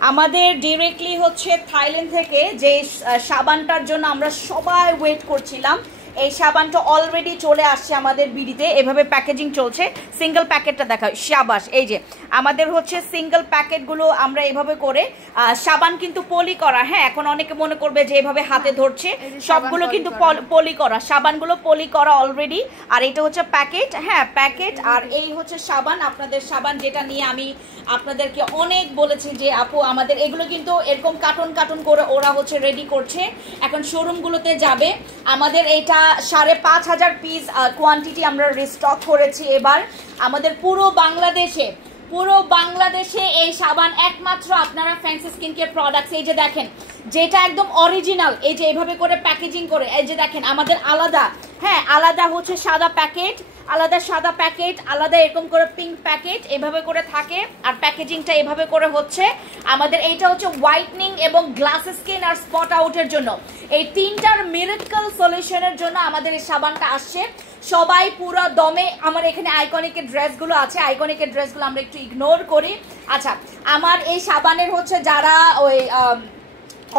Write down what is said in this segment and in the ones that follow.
আমাদের ডিরেক্টলি হচ্ছে থাইল্যান্ড থেকে যে সাবানটার জন্য আমরা সবাই ওয়েট করছিলাম, এই সাবানটা অলরেডি চলে আসছে আমাদের বিডিতে। এভাবে প্যাকেজিং চলছে। সিঙ্গেল প্যাকেটটা দেখা সাবাস, এই যে আমাদের হচ্ছে সিঙ্গেল প্যাকেটগুলো আমরা এভাবে করে সাবান কিন্তু পলি করা। হ্যাঁ, এখন অনেকে মনে করবে যে এভাবে হাতে ধরছে, সবগুলো কিন্তু পলি করা, সাবানগুলো পলি করা অলরেডি। আর এটা হচ্ছে প্যাকেট, হ্যাঁ প্যাকেট। আর এই হচ্ছে সাবান, আপনাদের সাবান যেটা নিয়ে আমি আপনাদেরকে অনেক বলেছি যে আপু আমাদের এগুলো কিন্তু এরকম কার্টন কার্টন করে ওরা হচ্ছে রেডি করছে, এখন শোরুমগুলোতে যাবে। আমাদের এটা 5,500 পিস কোয়ান্টিটি আমরা রিস্টক করেছি এবার আমাদের পুরো বাংলাদেশে এই সাবান একমাত্র আপনারা ফ্যান্সি স্কিন কেয়ার প্রোডাক্টস। এই যে দেখেন যেটা একদম অরিজিনাল, এই যে এইভাবে করে প্যাকেজিং করে, এই যে দেখেন আমাদের আলাদা, হ্যাঁ আলাদা হচ্ছে সাদা প্যাকেট, আলাদা এরকম করে পিঙ্ক প্যাকেট এভাবে করে থাকে। আর প্যাকেজিংটা এভাবে করে হচ্ছে আমাদের। এইটা হচ্ছে হোয়াইটনিং এবং গ্লাস স্কিন আর স্পট আউটের জন্য, এই তিনটার মিরাকল সলিউশনের জন্য আমাদের এই সাবানটা আসছে। সবাই পুরো দমে। আমার এখানে আইকনিকের ড্রেসগুলো আছে, আইকনিকের ড্রেসগুলো আমরা একটু ইগনোর করি। আচ্ছা, আমার এই সাবানের হচ্ছে যারা ওই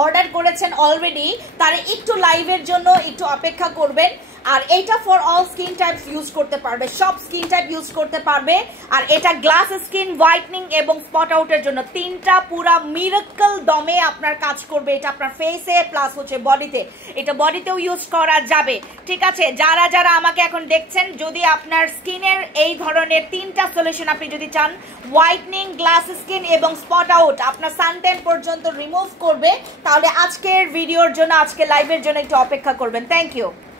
অর্ডার করেছেন অলরেডি, তারা একটু লাইভের জন্য একটু অপেক্ষা করবেন। আর এইটা for all skin types use করতে পারবে, সব স্কিন টাইপ ইউজ করতে পারবে। আর এটা গ্লাস স্কিন, হোয়াইটনিং এবং স্পট আউটের জন্য তিনটা পুরা মিরাকল দমে আপনার কাজ করবে। এটা আপনার ফেসে প্লাস হচ্ছে বডিতে, এটা বডিতেও ইউজ করা যাবে। ঠিক আছে, যারা যারা আমাকে এখন দেখছেন, যদি আপনার স্কিনের এই ধরনের তিনটা সলিউশন আপনি যদি চান, হোয়াইটনিং, গ্লাস স্কিন এবং স্পট আউট, আপনার সানট্যান পর্যন্ত রিমুভ করবে, তাহলে আজকের ভিডিওর জন্য, আজকে লাইভের জন্য একটু অপেক্ষা করবেন। Thank you.